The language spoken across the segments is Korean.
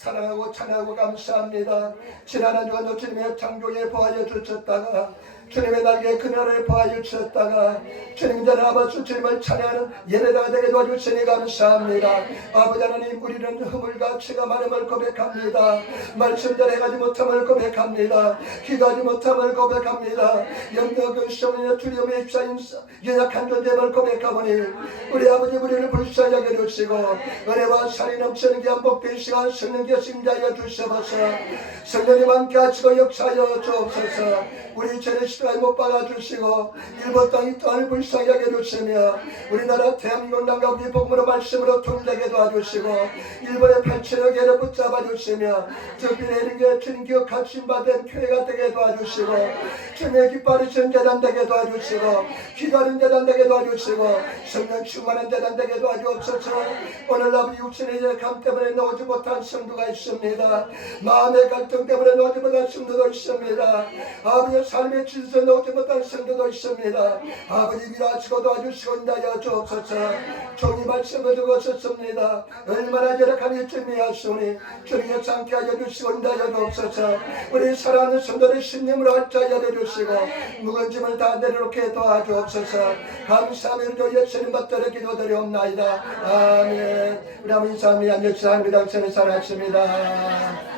사랑하고 찬양하고 감사합니다. 지난 한 주간 주님의 창조에 보하여 주셨다가 주님의 날개에 그늘을 보하여 주셨다가 주님 전에 아버지 주님을 찬양하는 예배가 되게 도와주시니 감사합니다. 아버지 하나님, 우리는 허물과 죄가 많음을 고백합니다. 말씀대로 행하지 못함을 고백합니다. 기도하지 못함을 고백합니다. 영적 근심의 두려움의 입사인 연약한 존재임을 고백하오니 우리 아버지 우리를 불쌍히 여겨주시고 은혜와 살이 넘치는 기한복된 시간 성령께 심자하여 주시옵소서. 성령님 함께 하시고 역사하여 주옵소서. 우리 죄를 시대에 못 박아주시고 일본 땅이 땅을 불쌍히 여겨주시며 우리나라 대한민국 남과 우리 복음으로 말씀으로 통일되게 도와주시고 일본의 8천여 개를 붙잡아주시며 적빈의 이른게 주님 기억하신 바된 교회가 되게 도와주시고 주님의 기뻐하시는 재단 되게 도와주시고 기도하는 재단 되게 도와주시고 성령 충만한 재단 되게 도와주옵소서. 오늘 아버지 육신의 감 때문에 나오지 못한 성도가 있습니다. 마음의 갈등 때문에 나오지 못한 성도도 있습니다. 아버지 삶의 질서 나오지 못한 성도도 있습니다. 아버지 위로하시고 도와주시고 인도하여 주옵소서. 종이 말씀을 적었었습니다. 얼마나 열악한 일쯤이 하시오니 주님의 참게 하여 주시고 인도하여 주옵소서. 우리 사랑하는 성도를 신념으로 할자하여 주시고 묵은 짐을 다 내려놓게 도와주옵소서. 감사하며 예수님 받들어 기도드리옵나이다. 아멘. 우리 아버지 삶이 안녕히 하나님 당신을 사랑하십니다.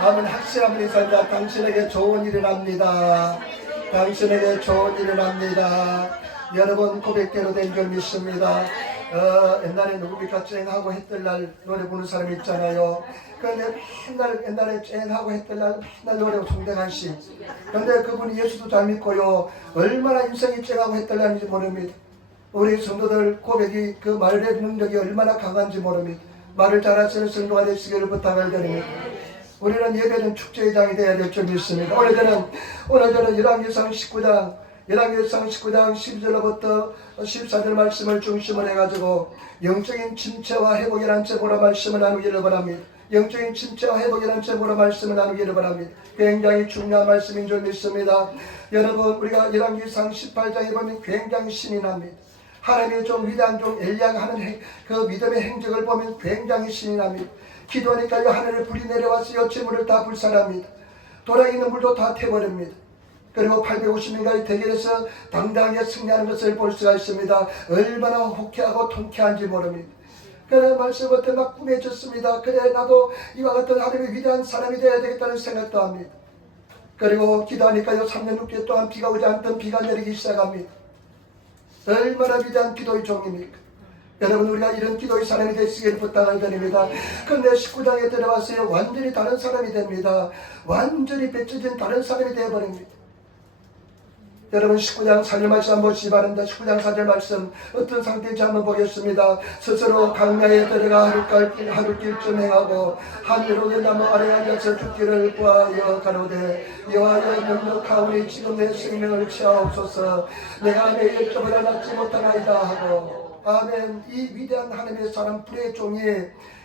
아멘. 확실한 인사입니다. 당신에게 좋은 일이 납니다. 당신에게 좋은 일이 납니다. 여러분 고백대로 된 줄 믿습니다. 옛날에 누굽니까 쨍하고 했던 날 노래 부르는 사람이 있잖아요. 그런데 맨날 옛날에 쨍하고 했던 날 맨날 노래 송대관 씨. 그런데 그분이 예수도 잘 믿고요. 얼마나 인생이 쨍하고 했던 날인지 모릅니다. 우리 성도들 고백이 그 말의 능력이 얼마나 강한지 모릅니다. 말을 잘하시는 성도가 되시기를 부탁을 드립니다. 우리는 예배는 축제장이 되어야 될 줄 믿습니다. 오늘 저는 열왕기상 19장 12절로부터 14절 말씀을 중심으로 해가지고 영적인 침체와 회복이라는 제목으로 말씀을 나누기를 바랍니다. 영적인 침체와 회복이라는 제목으로 말씀을 나누기를 바랍니다. 굉장히 중요한 말씀인 줄 믿습니다. 여러분, 우리가 열왕기상 18장에 보면 굉장히 신이 납니다. 하나님의 좀 위대한 좀 엘리야가 하는 그 믿음의 행적을 보면 굉장히 신이 납니다. 기도하니까요 하늘에 불이 내려와서 여체물을 다 불살합니다. 돌아 있는 물도 다 태버립니다. 그리고 850명까지 대결해서 당당하게 승리하는 것을 볼 수가 있습니다. 얼마나 호쾌하고 통쾌한지 모릅니다. 그래 말씀 어때 막 꿈해졌습니다. 그래 나도 이와 같은 하나님의 위대한 사람이 되어야 되겠다는 생각도 합니다. 그리고 기도하니까요 3년 6개월 동안 비가 오지 않던 비가 내리기 시작합니다. 얼마나 위대한 기도의 종입니까? 여러분, 우리가 이런 기도의 사람이 되시기를 부탁을 드립니다. 그런데 19장에 들어와서 완전히 다른 사람이 됩니다. 완전히 배쳐진 다른 사람이 되어버립니다. 여러분, 19장 4절 말씀 한번 보시기 바랍니다. 19장 4절 말씀 어떤 상태인지 한번 보겠습니다. 스스로 강야에 들어가 하루길쯤 행하고 하늘로 나무 아래 앉아서 죽기를 구하여 가로되 여호와여 능력하오니 지금 내 생명을 취하옵소서. 내가 내 열조보다 낫지 못하나이다 하고. 아멘. 이 위대한 하나님의 사람 불의 종이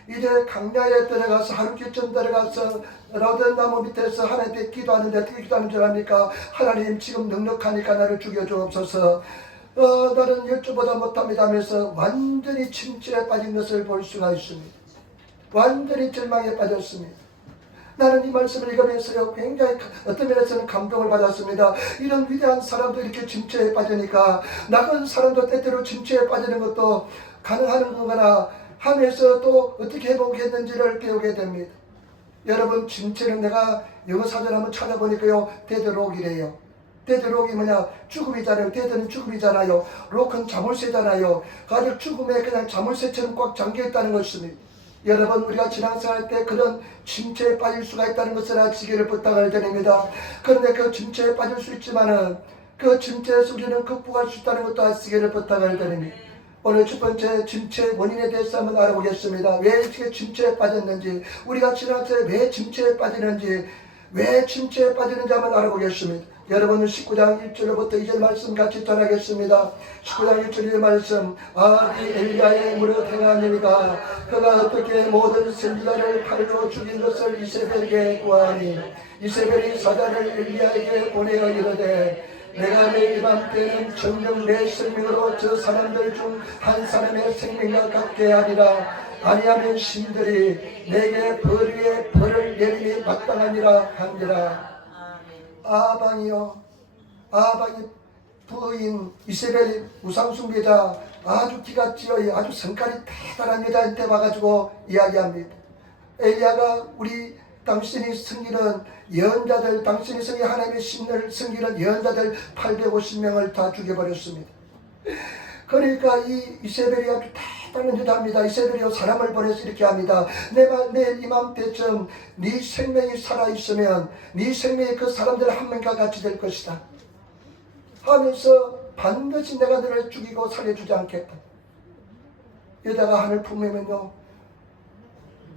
이제 강야에 들어가서 하루길쯤 들어가서 로덴나무 밑에서 하나님께 기도하는데 어떻게 기도하는 줄 압니까? 하나님 지금 넉넉하니까 나를 죽여주옵소서. 나는 열조보다 못합니다 하면서 완전히 침체에 빠진 것을 볼 수가 있습니다. 완전히 절망에 빠졌습니다. 나는 이 말씀을 읽으면서요 굉장히 어떤 면에서는 감동을 받았습니다. 이런 위대한 사람도 이렇게 침체에 빠지니까 nak은 사람도 때때로 침체에 빠지는 것도 가능한 건가나 하면서 또 어떻게 회복했는지를 배우게 됩니다. 여러분, 침체는 내가 영어 사전 한번 찾아보니까요 데드록이래요. 데드록이 뭐냐? 죽음이잖아요. 데드는 죽음이잖아요. 록은 자물쇠잖아요. 가족 죽음에 그냥 자물쇠처럼 꽉 잠겨있다는 것입니다. 여러분, 우리가 신앙생활 때 그런 침체에 빠질 수가 있다는 것을 아시기를 부탁을 드립니다. 그런데 그 침체에 빠질 수 있지만은 그 침체에서 우리는 극복할 수 있다는 것도 아시기를 부탁을 드립니다. 오늘 첫 번째 침체의 원인에 대해서 한번 알아보겠습니다. 왜 이렇게 침체에 빠졌는지, 우리가 지난주에 왜 침체에 빠지는지, 왜 침체에 빠지는지 한번 알아보겠습니다. 여러분은 19장 1절부터 2절 말씀 같이 전하겠습니다. 19장 1절 2절 말씀. 아비 엘리야의 무릇 행하니가 그가 어떻게 모든 선지자를 칼로 죽인 것을 이세벨에게 구하니 이세벨이 사자를 엘리야에게 보내어 이르되 내가 내일 밤때는 정녕 내 생명으로 저 사람들 중 한 사람의 생명과 같게 하리라. 아니하면 신들이 내게 벌 위에 벌을 내림이 마땅하니라 하니라. 아방이요, 아방이 부인 이세벨이 우상숭배자, 아주 기가 찌어 아주 성깔이 대단한 여자한테 와가지고 이야기합니다. 엘리야가 우리 당신이 섬기는 예언자들, 당신이 섬기 하나님의 신을 섬기는 예언자들 850명을 다 죽여버렸습니다. 그러니까 이 이세벨이 아주 대단한 여자입니다. 이세벨이 사람을 보내서 이렇게 합니다. 내일 이맘때쯤 네 생명이 살아있으면 네 생명이 그 사람들 한 명과 같이 될 것이다 하면서 반드시 내가 너를 죽이고 살려주지 않겠다. 여자가 하늘 품으면요,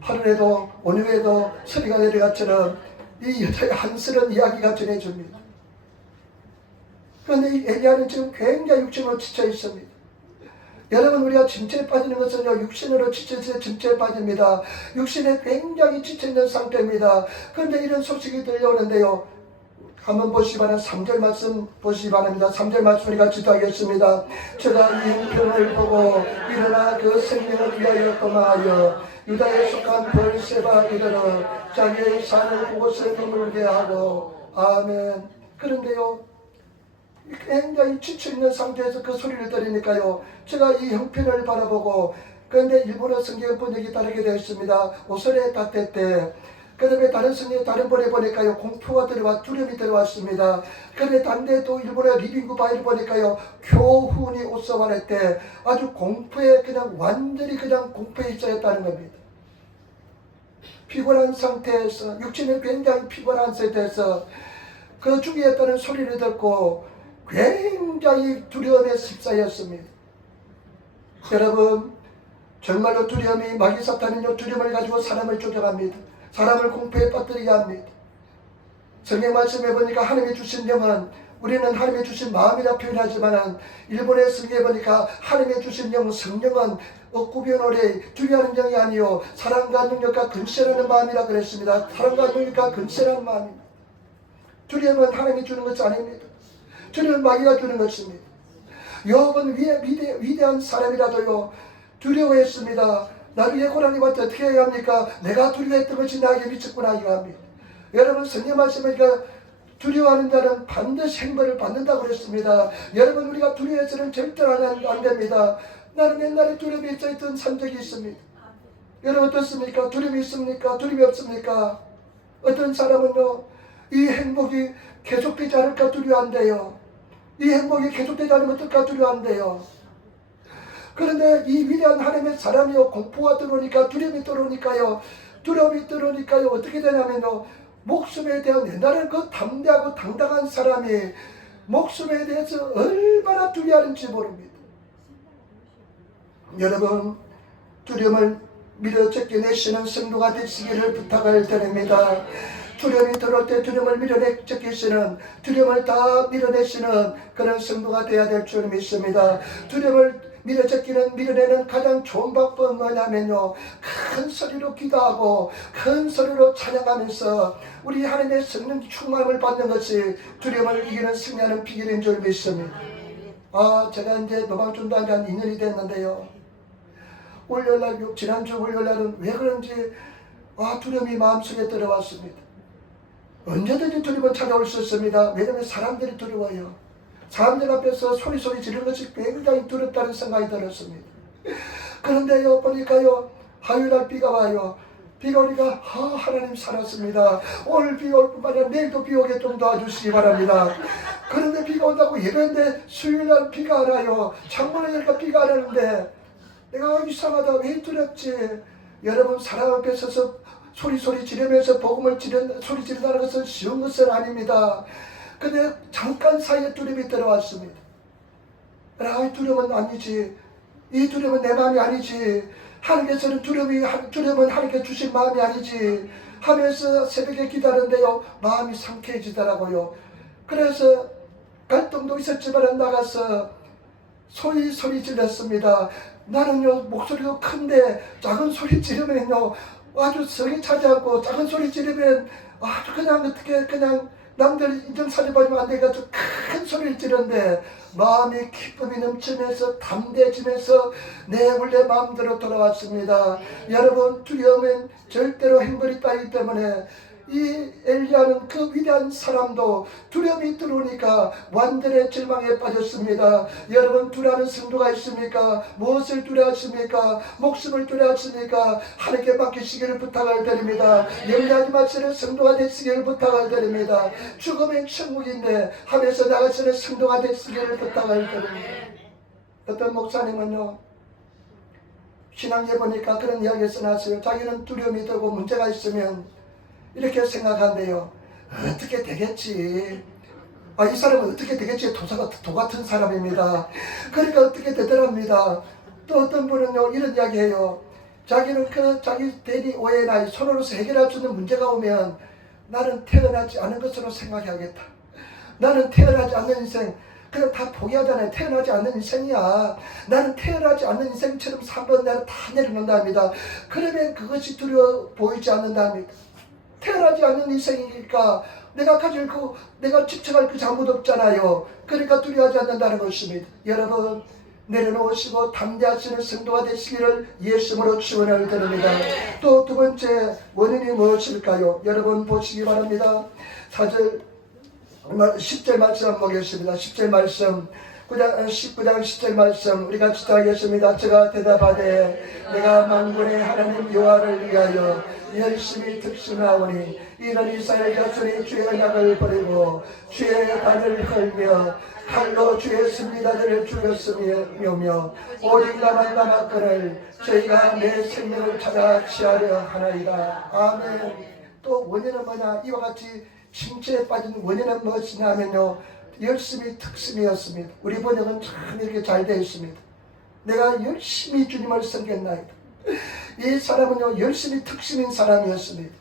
하늘에도 온유에도 소리가 내려가처럼 이 여자의 한스러운 이야기가 전해집니다. 그런데 이 엘리야는 지금 굉장히 육신으로 지쳐 있습니다. 여러분, 우리가 짐체에 빠지는 것은요, 육신으로 지쳐서 짐체에 빠집니다. 육신에 굉장히 지쳐있는 상태입니다. 그런데 이런 소식이 들려오는데요, 한번 보시기 바랍니다. 3절 말씀 보시기 바랍니다. 3절 말씀 우리 같이 하겠습니다. 제가 이 형편을 보고 일어나 그 생명을 위하여 도망하여 유다에 속한 벌세바 이르러 자기의 산을 그곳에 머물게 하고. 아멘. 그런데요, 굉장히 지쳐있는 상태에서 그 소리를 들으니까요, 제가 이 형편을 바라보고, 그런데 일본어 성경 번역이 다르게 되어 있습니다. 오설에 땄을 그 다음에 다른 성경에 다른 번에 보니까요, 공포가 들어와 두려움이 들어왔습니다. 그런데 단대 또 일본의 리빙구 바이를 보니까요, 교훈이 옷서발할 때 아주 공포에 그냥 완전히 그냥 공포에 있어야했다는 겁니다. 피곤한 상태에서, 육신이 굉장히 피곤한 상태에서 그 죽이겠다는 소리를 듣고 굉장히 두려움에 휩싸였습니다. 여러분, 정말로 두려움이, 마귀 사탄은요, 두려움을 가지고 사람을 쫓아갑니다. 사람을 공포에 빠뜨리게 합니다. 성경 말씀해 보니까 하나님이 주신 영은, 우리는 하나님이 주신 마음이라 표현하지만 일본의 성경에 보니까 하나님이 주신 영, 성령은 억구변호래 두려워하는 영이 아니요 사랑과 능력과 근세라는 마음이라 그랬습니다. 사랑과 능력과 근세라는 마음입니다. 두려움은 하나님이 주는 것이 아닙니다. 두려움은 마귀가 주는 것입니다. 욥은 위대한 사람이라도요, 두려워했습니다. 나중에 고난이 왔을 때 어떻게 해야 합니까? 내가 두려워했던 것이 나에게 미쳤구나 이거 합니다. 여러분, 성경 말씀이니까 두려워하는 자는 반드시 행벌을 받는다고 그랬습니다. 여러분, 우리가 두려워해서는 절대로 안 됩니다. 나는 옛날에 두려움이 있었던 산적이 있습니다. 여러분 어떻습니까? 두려움이 있습니까? 두려움이 없습니까? 어떤 사람은요, 이 행복이 계속되지 않을까 두려워한대요. 이 행복이 계속되지 않으면 어떨까 두려워한대요. 그런데 이 위대한 하나님의 사람이요, 공포가 들어오니까, 두려움이 들어오니까요, 두려움이 들어오니까요, 어떻게 되냐면요, 목숨에 대한, 옛날에는 그 담대하고 당당한 사람이 목숨에 대해서 얼마나 두려워하는지 모릅니다. 여러분, 두려움을 밀어제껴내시는 성도가 되시기를 부탁을 드립니다. 두려움이 들어올 때 두려움을 밀어내시는, 두려움을 다 밀어내시는 그런 성도가 되어야 될 줄 믿습니다. 두려움을 밀어내는 가장 좋은 방법은 뭐냐면요, 큰 소리로 기도하고 큰 소리로 찬양하면서 우리 하나님의 성령 충만을 받는 것이 두려움을 이기는 승리하는 비결인 줄 믿습니다. 제가 이제 노방전도한 지 한 2년이 됐는데요, 월요일날, 지난주 월요일날은 왜 그런지 두려움이 마음속에 들어왔습니다. 언제든지 두려움은 찾아올 수 있습니다. 왜냐하면 사람들이 두려워요. 사람들 앞에서 소리 지르는 것이 굉장히 두렵다는 생각이 들었습니다. 그런데요, 보니까요, 화요일날 비가 와요. 비가 오니까 하나님 살았습니다. 오늘 비가 올 뿐만 아니라 내일도 비 오게 좀 도와주시기 바랍니다. 그런데 비가 온다고 예배했는데 수요일날 비가 안 와요. 창문을 열니까 비가 안 오는데 내가 이상하다, 왜 두렵지? 여러분, 사람 앞에 서서 소리 지르면서 복음을 소리 지른다는 것은 쉬운 것은 아닙니다. 근데 잠깐 사이에 두려움이 들어왔습니다. 이 두려움은 아니지. 이 두려움은 내 마음이 아니지. 하나님께서는 두려움은 하나님께 주신 마음이 아니지 하면서 새벽에 기다렸는데요, 마음이 상쾌해지더라고요. 그래서 갈등도 있었지만 나가서 소리 질렀습니다. 나는요, 목소리도 큰데 작은 소리 지르면요, 아주 성이 차지 않고, 작은 소리 지르면 아주 그냥 어떻게 그냥 남들 인정사진 받으면 안 돼가지고 큰 소리를 지르는데 마음이 기쁨이 넘치면서 담대해지면서 내 원래 마음대로 돌아왔습니다. 여러분, 두려움은 절대로 행벌이 따기 때문에 이 엘리야는 그 위대한 사람도 두려움이 들어오니까 완전히 절망에 빠졌습니다. 여러분, 두려워하는 성도가 있습니까? 무엇을 두려워하십니까? 목숨을 두려워하십니까? 하나님께 맡기시기를 부탁을 드립니다. 염려하지 마시는 성도가 되시기를 부탁을 드립니다. 죽음은 천국인데 하면서 나가시는 성도가 되시기를 부탁을 드립니다. 어떤 목사님은요, 신앙에 보니까 그런 이야기를 써놨어요. 자기는 두려움이 들고 문제가 있으면 이렇게 생각한대요. 어떻게 되겠지? 이 사람은 어떻게 되겠지? 도 같은 사람입니다. 그러니까 어떻게 되더랍니다. 또 어떤 분은요, 이런 이야기해요. 자기는 자기 대리 오해 나이 손으로서 해결할 수 있는 문제가 오면 나는 태어나지 않은 것으로 생각해야겠다. 나는 태어나지 않는 인생, 그냥 다 포기하잖아요. 태어나지 않는 인생이야. 나는 태어나지 않는 인생처럼 3번 나는 다 내려놓는답니다. 그러면 그것이 두려워 보이지 않는답니다. 태어나지 않는 인생이니까 내가 집착할 그 잘못 없잖아요. 그러니까 두려워하지 않는다는 것입니다. 여러분, 내려놓으시고 담대하시는 성도가 되시기를 예수님으로 축원을 드립니다. 또 두 번째 원인이 무엇일까요? 여러분 보시기 바랍니다. 10절 말씀 한번 보겠습니다. 10절 말씀, 19장 10절 말씀 우리 같이 하겠습니다. 제가 대답하되 내가 만군의 하나님 여호와를 위하여 열심히 특심하오니 이런 이스라엘 자손이 주의 언약을 버리고 주의 단을 헐며 칼로 주의 승리자들을 죽였으며 오직 나만 남았거늘 저희가 내 생명을 찾아 취하려 하나이다. 아멘. 또 원인은 뭐냐? 이와 같이 침체에 빠진 원인은 무엇이냐면요, 열심히 특심이었습니다. 우리 번역은 참 이렇게 잘 되어 있습니다. 내가 열심히 주님을 섬겼나이다. 이 사람은요, 열심히 특심인 사람이었습니다.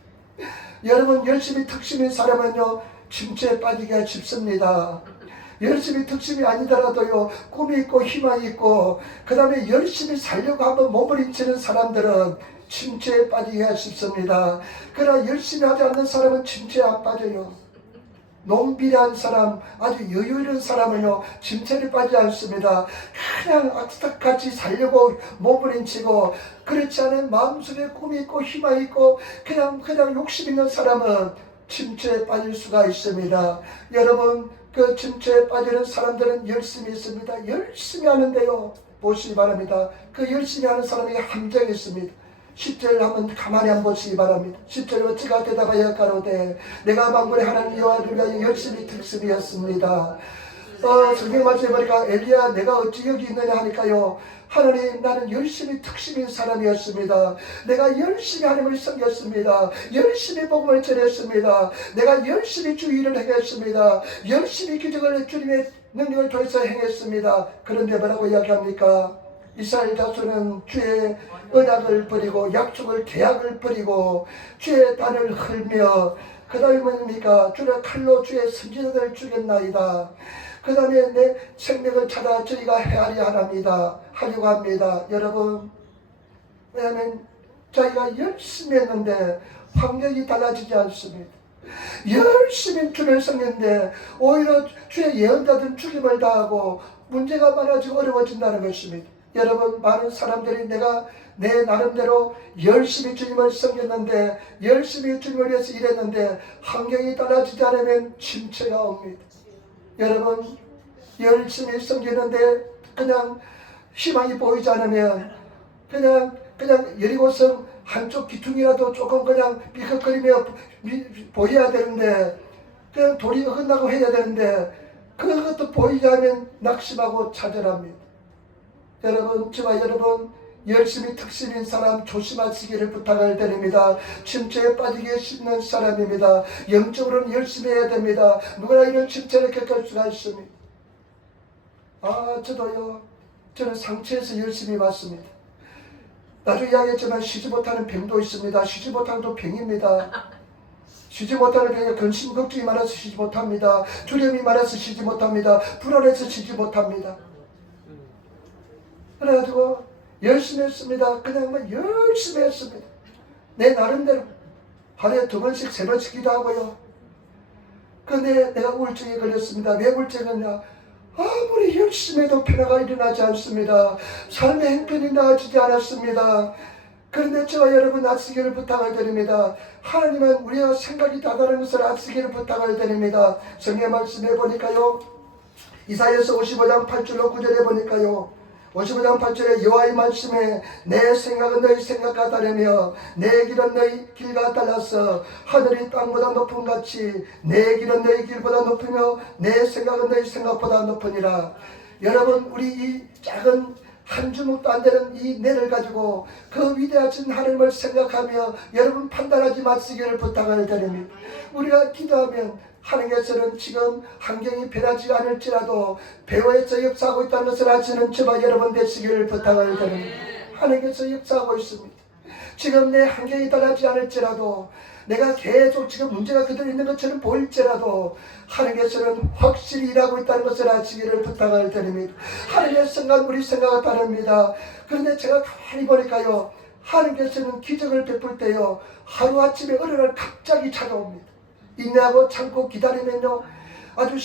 여러분, 열심히 특심인 사람은요, 침체에 빠지기가 쉽습니다. 열심히 특심이 아니더라도요, 꿈이 있고 희망이 있고 그 다음에 열심히 살려고 한번 몸부림치는 사람들은 침체에 빠지기가 쉽습니다. 그러나 열심히 하지 않는 사람은 침체에 안 빠져요. 농비례한 사람, 아주 여유 있는 사람은요, 침체를 빠지지 않습니다. 그냥 악착같이 살려고 몸부림치고 그렇지 않은 마음속에 꿈이 있고 희망이 있고 그냥 욕심 있는 사람은 침체에 빠질 수가 있습니다. 여러분, 그 침체에 빠지는 사람들은 열심히 있습니다. 열심히 하는데요, 보시기 바랍니다. 그 열심히 하는 사람에게 함정이 있습니다. 10절 한번 가만히 한번 보시기 바랍니다. 10절 어찌가 대답하여 가로되 내가 만군의 하나님 여호와를 위하여 열심히 특심이었습니다. 성경 말씀에 보니까 엘리야 내가 어찌 여기 있느냐 하니까요, 하나님 나는 열심히 특심인 사람이었습니다. 내가 열심히 하나님을 섬겼습니다. 열심히 복음을 전했습니다. 내가 열심히 주 일을 행했습니다. 열심히 기적을 주님의 능력을 통해서 행했습니다. 그런데 뭐라고 이야기합니까? 이스라엘 자손은 주의 언약을 버리고 약속을 계약을 버리고 주의 단을 헐며 그 다음에 뭡니까? 주의 칼로 주의 선지자들을 죽였나이다. 그 다음에 내 생명을 찾아 저희가 헤아려 하려고 합니다. 여러분, 왜냐하면 자기가 열심히 했는데 환경이 달라지지 않습니다. 열심히 주를 섬겼는데 오히려 주의 예언자들은 죽임을 당하고 문제가 많아지고 어려워진다는 것입니다. 여러분, 많은 사람들이 내가 내 나름대로 열심히 주님을 섬겼는데 열심히 주님을 위해서 일했는데 환경이 달라지지 않으면 침체가 옵니다. 여러분, 열심히 섬기는데 그냥 희망이 보이지 않으면 그냥 여리고성 한쪽 기둥이라도 조금 그냥 비걱거리며 보여야 되는데 그냥 돌이 어긋나고 해야 되는데 그것도 보이지 않으면 낙심하고 좌절합니다. 여러분, 저와 여러분 열심히 특심인 사람 조심하시기를 부탁을 드립니다. 침체에 빠지기 쉽는 사람입니다. 영적으로는 열심히 해야 됩니다. 누구나 이런 침체를 겪을 수가 있습니다. 저도요. 저는 상처에서 열심히 왔습니다. 나중에 이야기했지만 쉬지 못하는 병도 있습니다. 쉬지 못하는 도 병입니다. 쉬지 못하는 병에 근심 걱정이 많아서 쉬지 못합니다. 두려움이 많아서 쉬지 못합니다. 불안해서 쉬지 못합니다. 그래가지고 열심히 했습니다. 그냥 열심히 했습니다. 내 나름대로 하루에 2번씩 3번씩 기도하고요. 근데 내가 우울증에 걸렸습니다. 왜 우울증이 걸렸냐? 아무리 열심히 해도 변화가 일어나지 않습니다. 삶의 행편이 나아지지 않았습니다. 그런데 저와 여러분 아시기를 부탁을 드립니다. 하나님은 우리가 생각이 다다른 것을 아시기를 부탁을 드립니다. 성경 말씀해 보니까요, 이사야서 55장 8절로 9절에 보니까요, 55장 8절에 여호와의 말씀에 내 생각은 너희 생각과 다르며 내 길은 너희 길과 달라서 하늘이 땅보다 높음 같이 내 길은 너희 길보다 높으며 내 생각은 너희 생각보다 높으니라. 여러분, 우리 이 작은 한 주먹도 안 되는 이 뇌를 가지고 그 위대하신 하나님을 생각하며 여러분 판단하지 마시기를 부탁을 드립니다. 우리가 기도하면 하나님께서는 지금 환경이 변하지 않을지라도 배후에서 역사하고 있다는 것을 아시는 저와 여러분 되시기를 부탁을 드립니다. 하나님께서 역사하고 있습니다. 지금 내 환경이 달라지지 않을지라도 내가 계속 지금 문제가 그대로 있는 것처럼 보일지라도 하나님께서는 확실히 일하고 있다는 것을 아시기를 부탁을 드립니다. 하나님의 생각 우리 생각은 다릅니다. 그런데 제가 가만히 보니까요, 하나님께서는 기적을 베풀 때요, 하루아침에 어느 날 갑자기 찾아옵니다. 인내하고 참고 기다리면요, 아주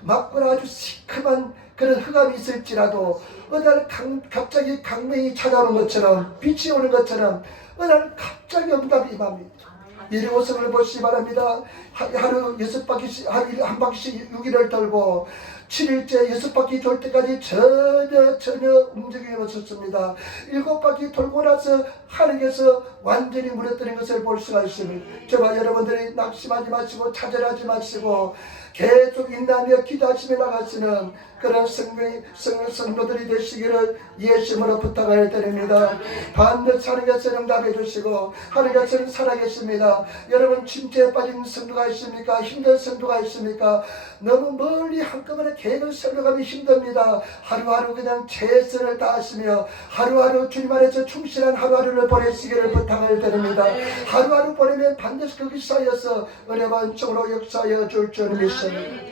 막거나 아주 시큼한 그런 흑암이 있을지라도 어느 날 갑자기 강명이 찾아오는 것처럼, 빛이 오는 것처럼 어느 날 갑자기 응답이 임합니다. 예리고성을 보시기 바랍니다. 하루 6바퀴씩, 하루 한 바퀴씩 6일을 돌고 7일째 6바퀴 돌 때까지 전혀 움직임이 없었습니다. 7바퀴 돌고 나서 하나님께서 완전히 무너뜨린 것을 볼 수가 있습니다. 제발 여러분들이 낙심하지 마시고 차별하지 마시고 계속 인내하며 기도하시며 나가시는 그런 성도들이 되시기를 예수님으로 부탁을 드립니다. 반드시 하나님께서 응답해 주시고 하나님께서는 살아계십니다. 여러분, 침체에 빠진 성도가 있습니까? 힘든 성도가 있습니까? 너무 멀리 한꺼번에 계획을 세워가기 힘듭니다. 하루하루 그냥 최선을 다하시며 하루하루 주님 안에서 충실한 하루하루를 보내시기를 부탁을 드립니다. 하루하루 보내면 반드시 거기 쌓여서 은혜만적으로 역사하여 줄 줄 믿습니다.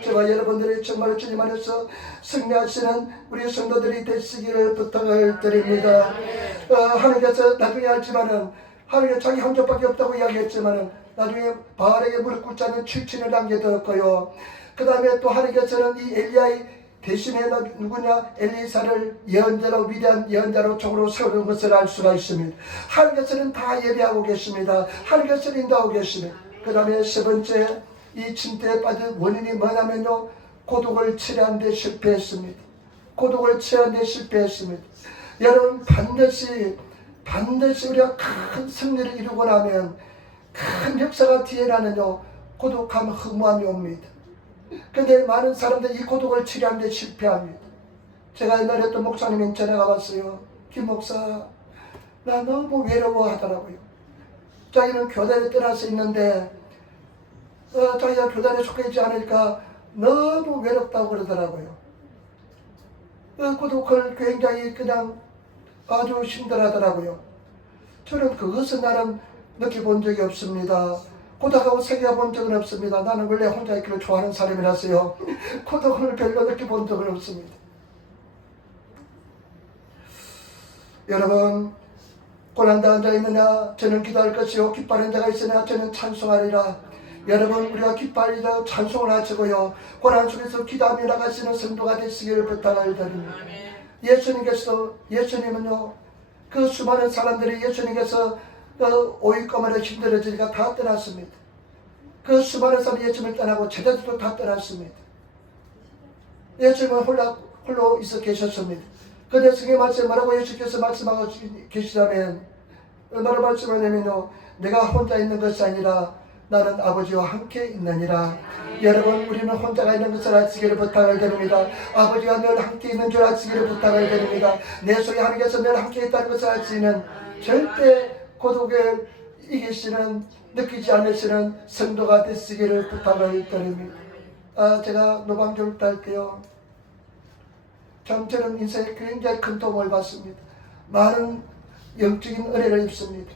제가 여러분들이 정말 주님 안에서 승리하시는 우리 성도들이 되시기를 부탁을 드립니다. 하나님께서 나중에 알지만은 하나님께 자기 혼자밖에 없다고 이야기했지만은 나중에 바알에게 무릎 꿇지 않은 7친을 남겨두었고요. 그 다음에 또 하나님께서는 이 엘리야의 대신에 누구냐, 엘리사를 예언자로, 위대한 예언자로 종으로 세우는 것을 알 수가 있습니다. 하나님께서는 다 예배하고 계십니다. 하나님께서는 인도하고 계십니다. 그 다음에 세 번째, 이 침대에 빠진 원인이 뭐냐면요, 고독을 치료하는 데 실패했습니다. 고독을 치료하는 데 실패했습니다. 여러분, 반드시 우리가 큰 승리를 이루고 나면 큰 역사가 뒤에 나는요, 고독함, 허무함이 옵니다. 근데 많은 사람들이 이 고독을 치료하는 데 실패합니다. 제가 옛날에 어떤 목사님이 전화가 왔어요. 김 목사, 나 너무 외로워하더라고요. 자기는 교단에 떠나서 있는데 자기가 교단에 속해 있지 않으니까 너무 외롭다고 그러더라고요. 고독을 굉장히 그냥 아주 힘들어하더라고요. 저는 그것은 나는 느껴본 적이 없습니다. 고독하고 새겨본 적은 없습니다. 나는 원래 혼자 있기를 좋아하는 사람이라서요. 고독을 별로 느껴본 적은 없습니다. 여러분, 고난당한 자 있느냐? 저는 기도할 것이요. 기뻐하는 자가 있으냐? 저는 찬송하리라. 여러분, 우리가 기뻐하리라 찬송을 하시고요, 고난 속에서 기도하며 나가시는 성도가 되시기를 부탁을 드립니다. 예수님은요, 그 수많은 사람들이 예수님께서 오일거마로 힘들어지니까 다 떠났습니다. 그 수많은 사람이 예수님을 떠나고 제자들도 다 떠났습니다. 예수님은 홀로 있어 계셨습니다. 그런데 성경 말씀 뭐라고 예수께서 말씀하고 계시다면 얼마나 말씀하냐면요, 내가 혼자 있는 것이 아니라 나는 아버지와 함께 있느니라. 여러분, 우리는 혼자가 있는 것을 아시기를 부탁을 드립니다. 아버지가 늘 함께 있는 줄 아시기를 부탁을 드립니다. 내 속에 하나님께서 늘 함께 있다는 것을 아시는, 절대 고독을 이기시는, 느끼지 않으시는 성도가 되시기를 부탁을 드립니다. 제가 노방교를 할게요. 참 저는 인생에 굉장히 큰 도움을 받습니다. 많은 영적인 은혜를 입습니다.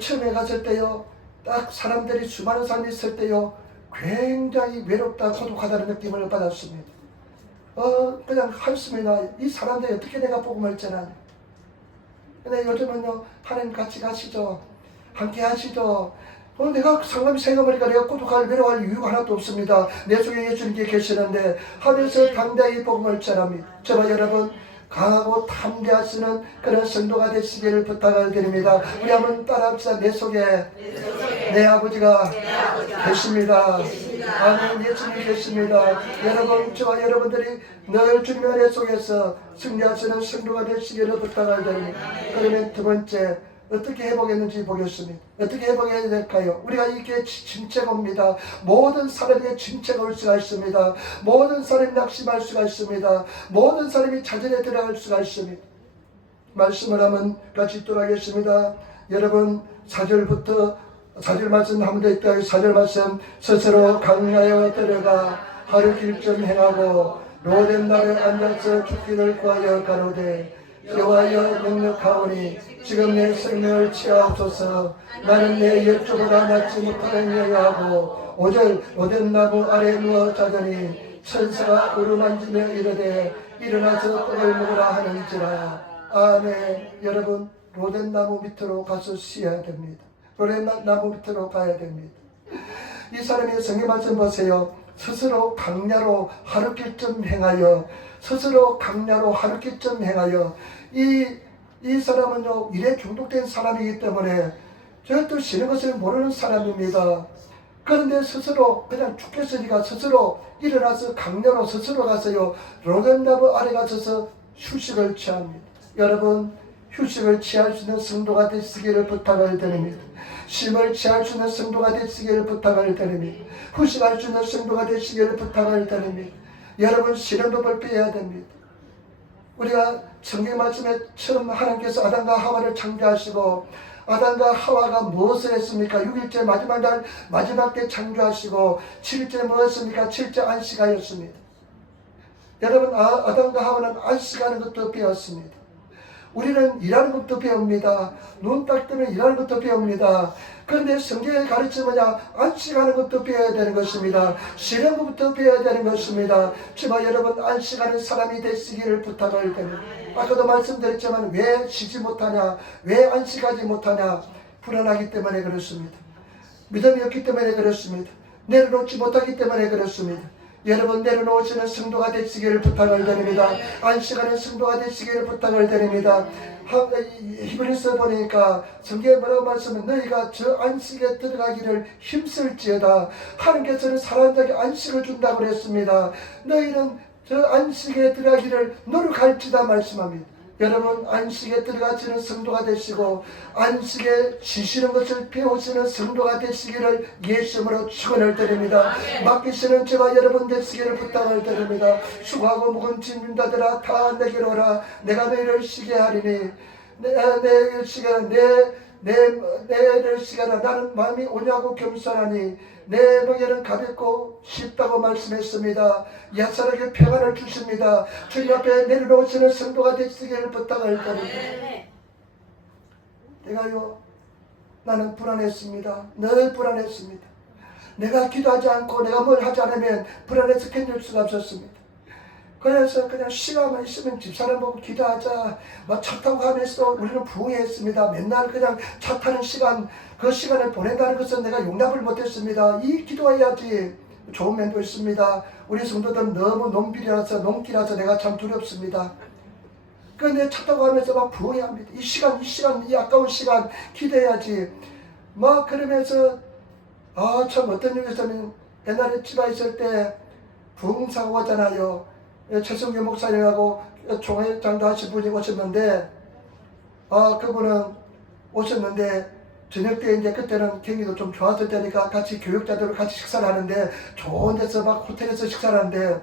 처음에 갔을 때요, 딱 사람들이 수많은 사람이 있을 때요, 굉장히 외롭다, 고독하다는 느낌을 받았습니다. 그냥 한숨이나 이 사람들이 어떻게 내가 복음을 전하냐. 근데 요즘은요, 하나님 같이 가시죠. 함께 하시죠. 내가 상담이 생각해보니까 내가 고독할 외로워할 이유가 하나도 없습니다. 내 속에 예수님께 계시는데 하면서 담대히 복음을 전합니다. 제발 여러분 강하고 담대하시는 그런 성도가 되시기를 부탁을 드립니다. 우리 한번 따라합시다. 내 속에 내 아버지가 계십니다. 아멘. 예수님이 계십니다. 여러분, 저와 여러분들이 늘 주님의 은혜 속에서 승리하시는 성도가 되시기를 부탁을 드립니다. 그러면 두 번째, 어떻게 회복했는지 보겠습니다. 어떻게 회복해야 될까요? 우리가 이게 침체가 옵니다. 모든 사람에게 침체가 올 수가 있습니다. 모든 사람이 낙심할 수가 있습니다. 모든 사람이 자전에 들어갈 수가 있습니다. 말씀을 한번 같이 읽도록 하겠습니다. 여러분 4절 말씀 한번 더 읽다. 4절 말씀 스스로 강야에 들어가 하루 길쯤 행하고 로된 날에 앉아서 죽기를 구하여 가로되 여호와여 능력하오니 지금 내 생명을 취하옵소서. 나는 내 열조보다 낫지 못하는 여야하고 5절 로된 나무 아래 누워 자더니 천사가 어루만지며 이르되 일어나서 떡을 먹으라 하는지라. 아멘. 여러분 로된 나무 밑으로 가서 쉬어야 됩니다. 로된 나무 밑으로 가야 됩니다. 이 사람이 성경 말씀 보세요. 스스로 강야로 하루길쯤 행하여 스스로 강야로 하루길쯤 행하여 이 사람은요 일에 중독된 사람이기 때문에 절대 쉬는 것을 모르는 사람입니다. 그런데 스스로 그냥 죽겠으니까 스스로 일어나서 강야로 스스로 가서요 로덴나무 아래 가서서 휴식을 취합니다. 여러분 휴식을 취할 수 있는 성도가 되시기를 부탁을 드립니다. 쉼을 취할 수 있는 성도가 되시기를 부탁을 드립니다. 휴식할 수 있는 성도가 되시기를 부탁을 드립니다. 여러분 쉬는 법을 배워야 됩니다. 우리가 성경 말씀에 처음 하나님께서 아담과 하와를 창조하시고 아담과 하와가 무엇을 했습니까? 6일째 마지막 날 마지막 때 창조하시고 7일째 무엇입니까? 7일째 안식하였습니다. 여러분 아담과 하와는 안식하는 것도 배웠습니다. 우리는 일하는 것도 배웁니다. 눈 딱 뜨면 일하는 것도 배웁니다. 그런데 성경의 가르침은 뭐냐? 안식하는 것도 배워야 되는 것입니다. 쉬는 것부터 배워야 되는 것입니다. 정말 여러분 안식하는 사람이 되시기를 부탁을 드립니다. 아까도 말씀드렸지만 왜 쉬지 못하냐? 왜 안식하지 못하냐? 불안하기 때문에 그렇습니다. 믿음이 없기 때문에 그렇습니다. 내려놓지 못하기 때문에 그렇습니다. 여러분 내려놓으시는 성도가 되시기를 부탁을 드립니다. 안식하는 성도가 되시기를 부탁을 드립니다. 히브리서 보니까 성경에 뭐라고 말씀은 너희가 저 안식에 들어가기를 힘쓸지어다. 하나님께서는 사람들에게 안식을 준다고 그랬습니다. 너희는 저 안식에 들어가기를 노력할지다 말씀합니다. 여러분 안식에 들어가시는 성도가 되시고 안식에 쉬시는 것을 배우시는 성도가 되시기를 예수님으로 축원을 드립니다. 맡기시는 저와 여러분 되시기를 부탁을 드립니다. 수고하고 무거운 짐진 자들아 다 내게로 오라. 내가 너희를 쉬게 하리니 내를 쉬게 내를 쉬게 하라. 나는 마음이 온유하고 겸손하니 내 멍에는 가볍고 쉽다고 말씀했습니다. 약사에게 평안을 주십니다. 주님 앞에 내려놓으시는 성도가 되시기를 부탁을 드립니다. 내가요 나는 불안했습니다. 늘 불안했습니다. 내가 기도하지 않고 내가 뭘 하지 않으면 불안해서 견딜 수가 없었습니다. 그래서 그냥 시간만 있으면 집사람 보고 기도하자 막 차 타고 가면서 우리는 부흥했습니다. 맨날 그냥 차 타는 시간 그 시간을 보낸다는 것은 내가 용납을 못했습니다. 이 기도해야지. 좋은 면도 있습니다. 우리 성도들은 너무 농기라서 내가 참 두렵습니다. 그런데 차 타고 가면서 막 부흥해야 합니다. 이 아까운 시간 기도해야지. 막 그러면서 참 어떤 일이 있었냐면 옛날에 집에 있을 때 부흥사고가 잖아요. 최성규 목사님하고 총회장도 하신 분이 오셨는데 그분은 오셨는데 저녁 때 이제 그때는 경기도 좀 좋았을 때니까 같이 교육자들과 같이 식사를 하는데 좋은 데서 막 호텔에서 식사를 하는데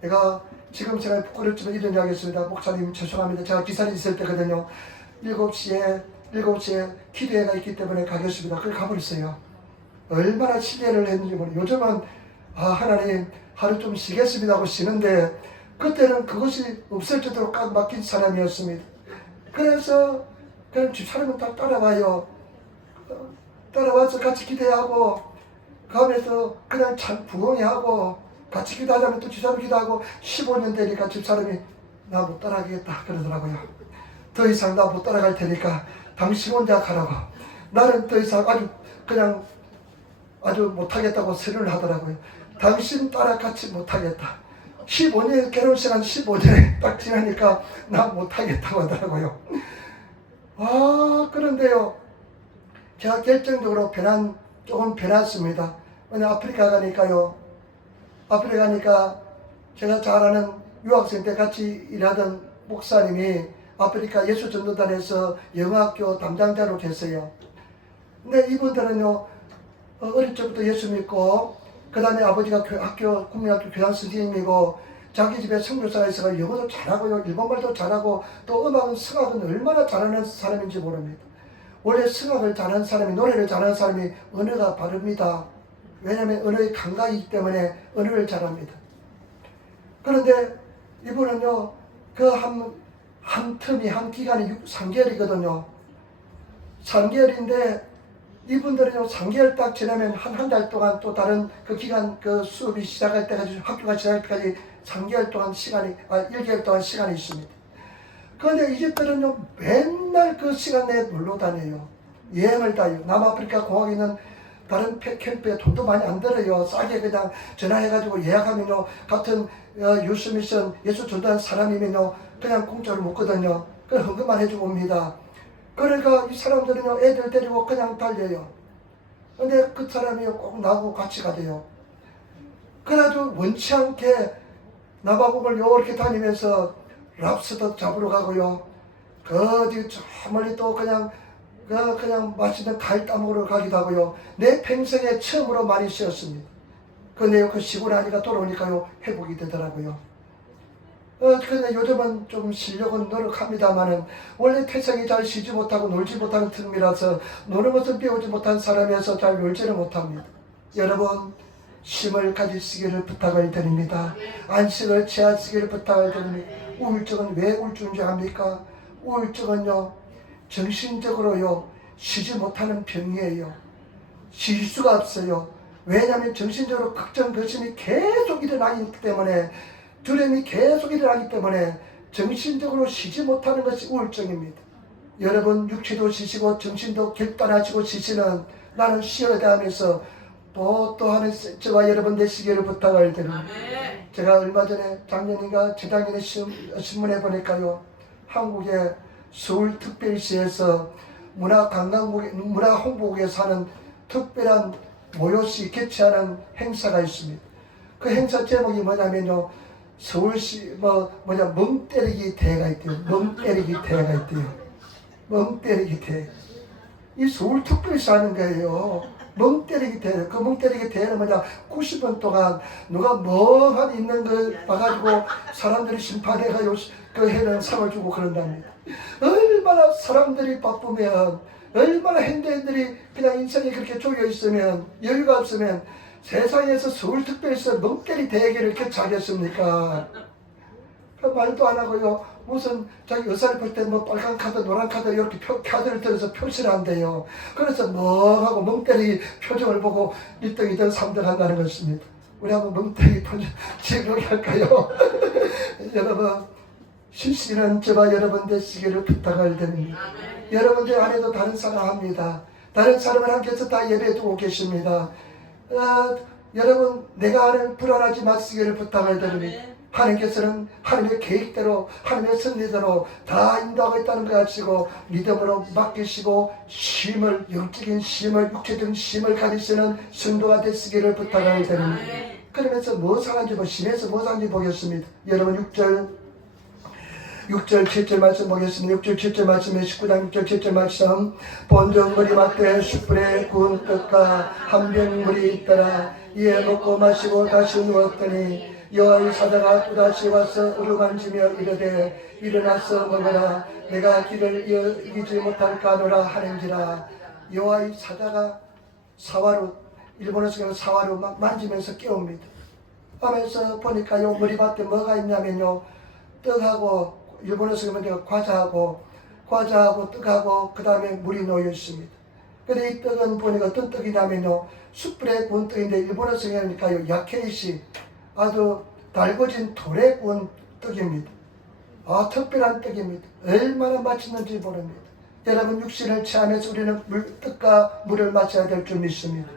내가 지금 생각에 부끄럽지만 이런 이야기 했습니다. 목사님 죄송합니다. 제가 기사님 있을 때거든요. 7시에 기도회가 있기 때문에 가겠습니다. 그걸 가버렸어요. 얼마나 신뢰를 했는지 모르겠어요. 요즘은 하나님 하루 좀 쉬겠습니다 하고 쉬는데 그때는 그것이 없어지도록 꽉 막힌 사람이었습니다. 그래서 그냥 집사람은 다 따라와서 같이 기도하고 가면서 그냥 참 부흥회하고 같이 기도하자면 또 집사람 기도하고 15년 되니까 집사람이 나 못 따라가겠다 그러더라고요. 더 이상 나 못 따라갈 테니까 당신 혼자 가라고. 나는 더 이상 아주 그냥 아주 못하겠다고 서류를 하더라고요. 당신 따라 같이 못하겠다. 15년, 결혼 시간 15년에 딱 지나니까 나 못하겠다고 하더라고요. 그런데요, 제가 결정적으로 조금 변했습니다. 왜냐, 아프리카 가니까요. 아프리카 가니까 제가 잘 아는 유학생 때 같이 일하던 목사님이 아프리카 예수전도단에서 영어학교 담당자로 계세요. 근데 이분들은요, 어릴 적부터 예수 믿고, 그 다음에 아버지가 국민학교 교장 선생님이고, 자기 집에 선교사가 있어서 영어도 잘하고요, 일본말도 잘하고, 또 음악은 성악은 얼마나 잘하는 사람인지 모릅니다. 원래 성악을 잘하는 사람이, 노래를 잘하는 사람이 언어가 바릅니다. 왜냐하면 언어의 감각이기 때문에 언어를 잘합니다. 그런데 이분은요, 그 한 기간이 3개월이거든요. 3개월인데, 이분들은요, 3개월 딱 지나면 한 달 동안 또 다른 그 기간, 그 수업이 시작할 때까지, 학교가 시작할 때까지 3개월 동안 1개월 동안 시간이 있습니다. 그런데 이 집들은요, 맨날 그 시간 내에 놀러 다녀요. 여행을 다요. 남아프리카 공항에 있는 다른 캠프에 돈도 많이 안 들어요. 싸게 그냥 전화해가지고 예약하면요, 같은 유스미션 예수 전도한 사람이면요, 그냥 공짜로 먹거든요. 그냥 헌금만 해주고 옵니다. 그러니까 이 사람들은요, 애들 데리고 그냥 달려요. 근데 그 사람이 꼭 나하고 같이 가대요. 그래가지고 원치 않게 나바국을 이렇게 다니면서 랍스터 잡으러 가고요. 어디 저 멀리 또 그냥 맛있는 과일 따먹으러 가기도 하고요. 내 평생에 처음으로 많이 쉬었습니다. 근데 그 쉬고 나니까 돌아오니까요, 회복이 되더라고요. 근데 요즘은 좀 쉬려고 노력합니다만은, 원래 태생이 잘 쉬지 못하고 놀지 못하는 틈이라서 노는 것을 배우지 못한 사람이어서 잘 놀지를 못합니다. 여러분, 쉼을 가지시기를 부탁을 드립니다. 안식을 취하시기를 부탁을 드립니다. 우울증은 왜 우울증인지 압니까? 우울증은요, 정신적으로요, 쉬지 못하는 병이에요. 쉴 수가 없어요. 왜냐하면 정신적으로 걱정거심이 계속 일어나기 때문에, 두려움이 계속 일어나기 때문에 정신적으로 쉬지 못하는 것이 우울증입니다. 여러분, 육체도 쉬시고 정신도 결단하시고 쉬시는 나는 쉬어야 돼 하면서 보도하는 저와 여러분 되시기를 부탁을 드립니다. 제가 얼마 전에 작년인가 재작년에 신문에 보니까요, 한국의 서울특별시에서 문화 홍보국에서 하는 특별한 催시 개최하는 행사가 있습니다. 그 행사 제목이 뭐냐면요, 서울시 멍 때리기 대회가 있대요. 멍 때리기 대회가 있대요. 멍 때리기 대회. 이 서울특별시 하는 거예요. 멍 때리기 대회. 그 멍 때리기 대회는 90분 동안 누가 멍하니 있는 걸 봐가지고 사람들이 심판해가 그 해는 상을 주고 그런답니다. 얼마나 사람들이 바쁘면, 얼마나 핸드들이 그냥 인생이 그렇게 쪼여 있으면, 여유가 없으면 세상에서 서울특별시에서 멍 때리 대회를 개최하겠습니까? 말도 안 하고요, 무슨 자기 의사를 볼 때 빨간 카드, 노란 카드 이렇게 카드를 들어서 표시를 한대요. 그래서 멍하고 멍때리 표정을 보고 1등, 2등, 3등 한다는 것입니다. 우리 한번 멍때리 표정 지금 할까요? 여러분, 실시는 저와 여러분 되시기를 부탁을 드립니다. 여러분들 안에도 다른 사람 합니다. 다른 사람을 함께해서 다 예배해두고 계십니다. 여러분, 내가 하는 불안하지 마시기를 부탁을 드립니다. 하나님께서는 하나님의 계획대로, 하나님의 섭리대로 다 인도하고 있다는 것 아시고 믿음으로 맡기시고 쉼을, 영적인 쉼을, 육체적인 쉼을 가지시는 성도가 되시기를 부탁을 드립니다. 그러면서 뭐 사는지, 심에서 뭐 사는지 보겠습니다. 여러분 6절 7절 말씀 보겠습니다. 6절 7절 말씀에 19장 6절 7절 말씀. 본적 머리맡에 숯불에 구운 떡과 한 병 물이 있더라. 이에 먹고 마시고 다시 누웠더니 여호와의 사자가 또다시 와서 어루만지며 이르되 일어나서 먹으라. 내가 길을 이기지 못할까 하노라 하는지라. 여호와의 사자가 사와로, 일본어에서 사와로 막 만지면서 깨웁니다. 하면서 보니까요, 머리맡에 뭐가 있냐면요, 떡하고, 일본에서 그러면 과자하고 떡하고 그 다음에 물이 놓여 있습니다. 근데 이 떡은 보니까 어떤 떡이냐면요, 숯불에 구운 떡인데 일본에서 그러니까요, 야케이시, 아주 달궈진 돌에 구운 떡입니다. 특별한 떡입니다. 얼마나 맛있는지 모릅니다. 여러분, 육신을 취하면서 우리는 떡과 물을 마셔야 될 줄 믿습니다.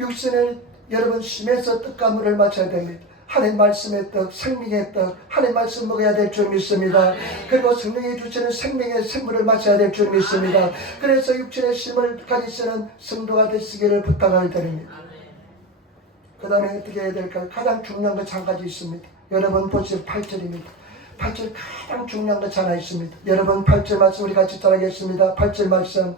육신을 여러분 심에서 떡과 물을 마셔야 됩니다. 하나님 말씀의 떡, 생명의 떡, 하나님 말씀 먹어야 될 줄 믿습니다. 그리고 성령이 주시는 생명의 생물을 마셔야 될 줄 믿습니다. 그래서 육신의 힘을 가지시는 성도가 되시기를 부탁을 드립니다. 그 다음에 어떻게 해야 될까요? 가장 중요한 것 한 가지 있습니다. 여러분 보시오 8절입니다. 8절 가장 중요한 것 하나 있습니다. 여러분 8절 말씀 우리 같이 따라하겠습니다. 8절 말씀.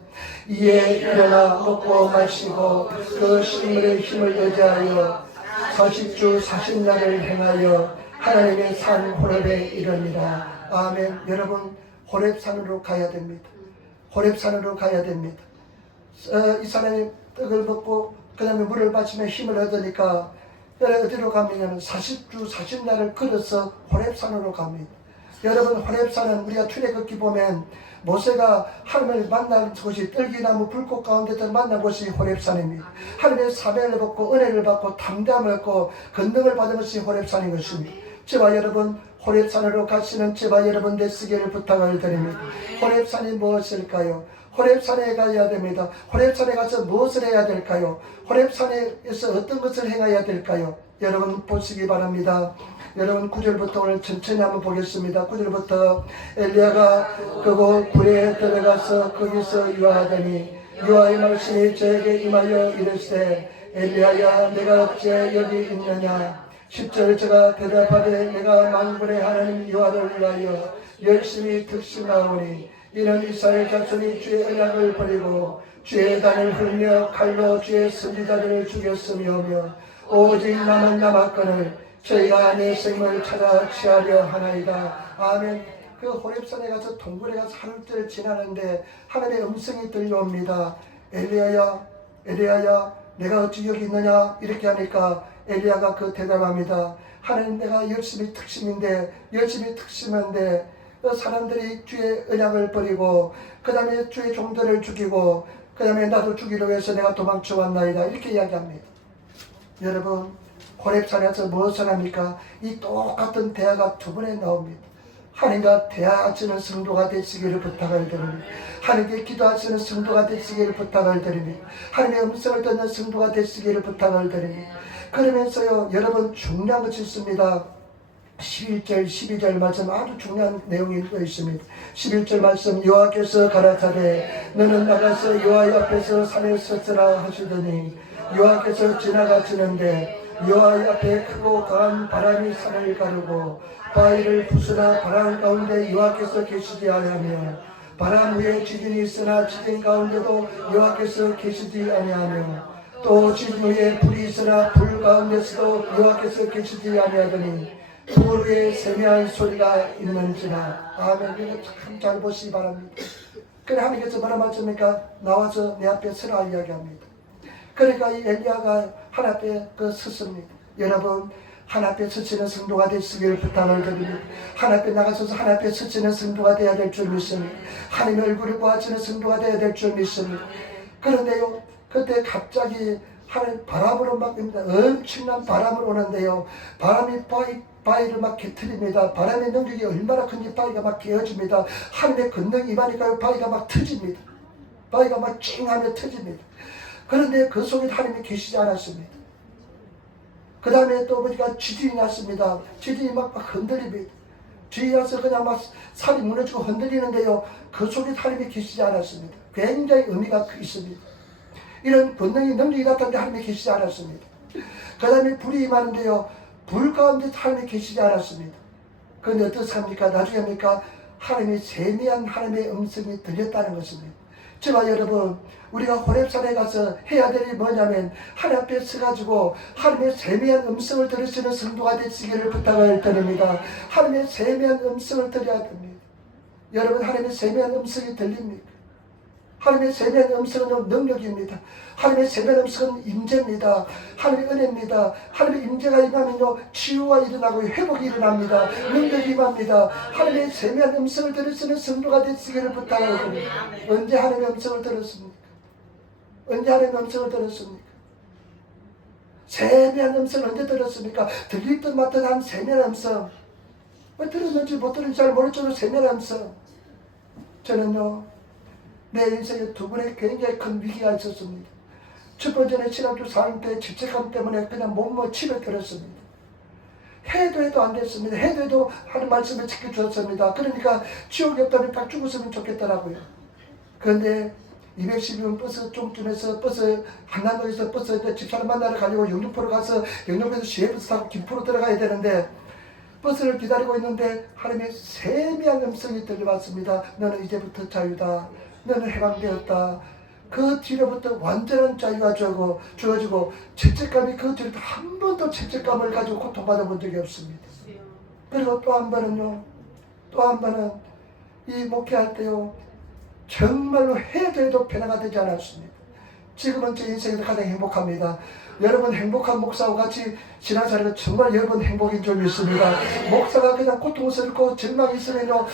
이에 일어나 먹고 마시고 그 식물의 힘을 의지하여 40주 40날을 행하여 하나님의 산 호렙에 이르니라. 아멘. 여러분 호렙산으로 가야 됩니다. 호렙산으로 가야 됩니다. 이 사람이 떡을 먹고 그 다음에 물을 마시며 힘을 얻으니까 어디로 가면 40주 40날을 걸어서 호렙산으로 갑니다. 여러분 호렙산은 우리가 출애굽기 보면 모세가 하나님을 만난 곳이 떨기나무 불꽃 가운데서 만난 곳이 호렙산입니다. 하나님의 사명을 받고 은혜를 받고 담대함을 얻고 권능을 받은 것이 호렙산인 것입니다. 저와 여러분 호렙산으로 가시는 저와 여러분 되시기를 부탁을 드립니다. 호렙산이 무엇일까요? 호렙산에 가야 됩니다. 호렙산에 가서 무엇을 해야 될까요? 호렙산에서 어떤 것을 행해야 될까요? 여러분 보시기 바랍니다. 여러분 9절부터 오늘 천천히 한번 보겠습니다. 9절부터 엘리야가 그곳 굴에 들어가서 거기서 유하하더니 여호와의 말씀이 저에게 임하여 이르시되 엘리야야 내가 어째 여기 있느냐. 10절 저가 대답하되 내가 만군의 하나님 여호와를 위하여 열심히 특심하오니 이는 이스라엘 자손이 주의 언약을 버리고 주의 단을 흘며 칼로 주의 선지자들을 죽였으며 오직 남은 남았거늘 저희가 내 생명을 찾아 취하려 하나이다. 아멘. 그 호렙산에 가서 동굴에 가서 하루를 지나는데 하나님의 음성이 들려옵니다. 엘리야야 엘리야야 내가 어찌 여기 있느냐. 이렇게 하니까 엘리야가 그 대답합니다. 하나님 내가 열심히 특심한데 사람들이 주의 언약을 버리고 그 다음에 주의 종들을 죽이고 그 다음에 나도 죽이려고 해서 내가 도망쳐 왔나이다. 이렇게 이야기합니다. 여러분 호렙산에서 무엇을 합니까? 이 똑같은 대화가 두 번에 나옵니다. 하나님과 대화하시는 성도가 되시기를 부탁을 드립니다. 하나님께 기도하시는 성도가 되시기를 부탁을 드립니다. 하나님의 음성을 듣는 성도가 되시기를 부탁을 드립니다. 그러면서요 여러분 중요한 것이 있습니다. 11절 12절 말씀 아주 중요한 내용이 있습니다. 11절 말씀 여호와께서 가라사대 너는 나가서 여호와 앞에서 산에 섰으라 하시더니 여호와께서 지나가시는데 여호와 앞에 크고 강한 바람이 산을 가르고 바위를 부수나 바람 가운데 여호와께서 계시지 아니하며 바람 위에 지진이 있으나 지진 가운데도 여호와께서 계시지 아니하며 또 지진 위에 불이 있으나 불 가운데서도 여호와께서 계시지 아니하더니 불 위에 세미한 소리가 있는지나. 아멘. 이거 참 잘 보시기 바랍니다. 그래 하나님께서 뭐라 말씀입니까? 나와서 내 앞에 서라 이야기합니다. 그러니까 이 엘리야가 하나님 앞에 섰습니다. 여러분 하나님 앞에 서치는 성도가 되시기를 부탁을 드립니다. 하나님 앞에 나가서서 하나님 앞에 서치는 성도가 되어야 될 줄 믿습니다. 하나님의 얼굴을 보아치는 성도가 되어야 될 줄 믿습니다. 그런데요 그때 갑자기 하나님 바람으로 막입니다. 엄청난 바람을 오는데요 바람이 바위를 막 깨트립니다. 바람의 능력이 얼마나 큰지 바위가 막 깨어집니다. 하나님의 권능이 임하니까 바위가 막 터집니다. 바위가 막 찡하며 터집니다. 그런데 그 속에 하나님이 계시지 않았습니다. 그 다음에 또 보니까 지진이 났습니다. 지진이 막 흔들립니다. 지진이 나서 그냥 막 산이 무너지고 흔들리는데요 그 속에 하나님이 계시지 않았습니다. 굉장히 의미가 있습니다. 이런 권능이 능력이 나타났는데 하나님이 계시지 않았습니다. 그 다음에 불이 임하는데요 불 가운데 하나님이 계시지 않았습니다. 그런데 어떻습니까? 나중에 합니까? 하나님의 세미한 하나님의 음성이 들렸다는 것입니다. 저와 여러분 우리가 호렙산에 가서 해야 될 일이 뭐냐면 하나님 앞에 서가지고 하나님의 세미한 음성을 들으시는 성도가 되시기를 부탁을 드립니다. 하나님의 세미한 음성을 들어야 됩니다. 여러분 하나님의 세미한 음성이 들립니까? 하나님의 세미한 음성은 능력입니다. 하나님의 세미한 음성은 임재입니다. 하나님의 은혜입니다. 하나님의 임재가 임하면요 치유가 일어나고 회복이 일어납니다. 능력이 임합니다. 하나님의 세미한 음성을 들으시는 성도가 되시기를 부탁을 드립니다. 언제 하나님의 음성을 들었습니까? 언제 하나님의 음성을 들었습니까? 세미한 음성을 언제 들었습니까? 들릴 듯 말듯 한 세미한 음성. 들었는지 못 들었는지 잘 모를 정도로 세미한 음성. 저는요 내 인생에 두 번의 굉장히 큰 위기가 있었습니다. 첫 번째는 신학교 4학년 때 죄책감 때문에 그냥 몸 집에 들었습니다. 해도 안 됐습니다. 해도 하는 말씀을 지켜주었습니다. 그러니까 지옥이 없다면 딱 죽었으면 좋겠더라고요. 그런데 212번 버스 종점에서 버스 한남동에서 버스 집사람 만나러 가려고 영등포로 가서 영등포에서 시외버스 타고 김포로 들어가야 되는데 버스를 기다리고 있는데 하나님의 세미한 음성이 들려왔습니다. 너는 이제부터 자유다. 너는 해방되었다. 그 뒤로부터 완전한 자유가 주어지고 죄책감이 그 뒤로부터 한 번도 죄책감을 가지고 고통받아 본 적이 없습니다. 그리고 또 한 번은요. 또 한 번은 이 목회할 때요. 정말로 해도 변화가 되지 않았습니다. 지금은 제 인생에서 가장 행복합니다. 여러분 행복한 목사와 같이 신앙생활은 정말 여러분 행복인 줄 믿습니다. 목사가 그냥 고통스럽고 절망이 있으면요.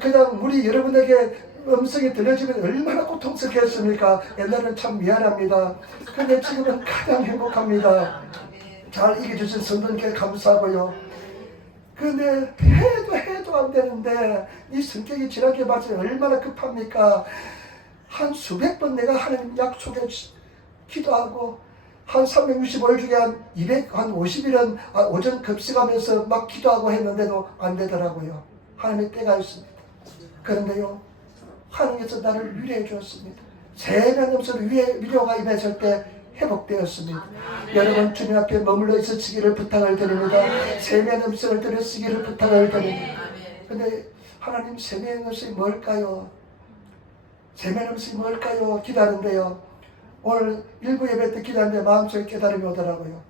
그냥 우리 여러분에게 음성이 들려지면 얼마나 고통스럽겠습니까? 옛날에는 참 미안합니다. 근데 지금은 가장 행복합니다. 잘 이겨주신 성도님께 감사하고요. 근데 해도 안 되는데 이 성격이 지난주에 말씀 얼마나 급합니까? 한 수백 번 내가 하나님 약속에 기도하고 한 365일 중에 한 250일은 오전 급식하면서 막 기도하고 했는데도 안 되더라고요. 하나님의 때가 있습니다. 그런데요. 하나님께서 나를 위로해 주었습니다. 세면 없을 위로가 임했을 때 회복되었습니다. 여러분 주님 앞에 머물러 있으시기를 부탁을 드립니다. 세면 음성을 들으시기를 부탁을 드립니다. 근데 하나님 세면 음성이 뭘까요? 세면 음성이 뭘까요? 기다는데요. 오늘 일부 예배 때 기다는데 마음속에 깨달음이 오더라고요.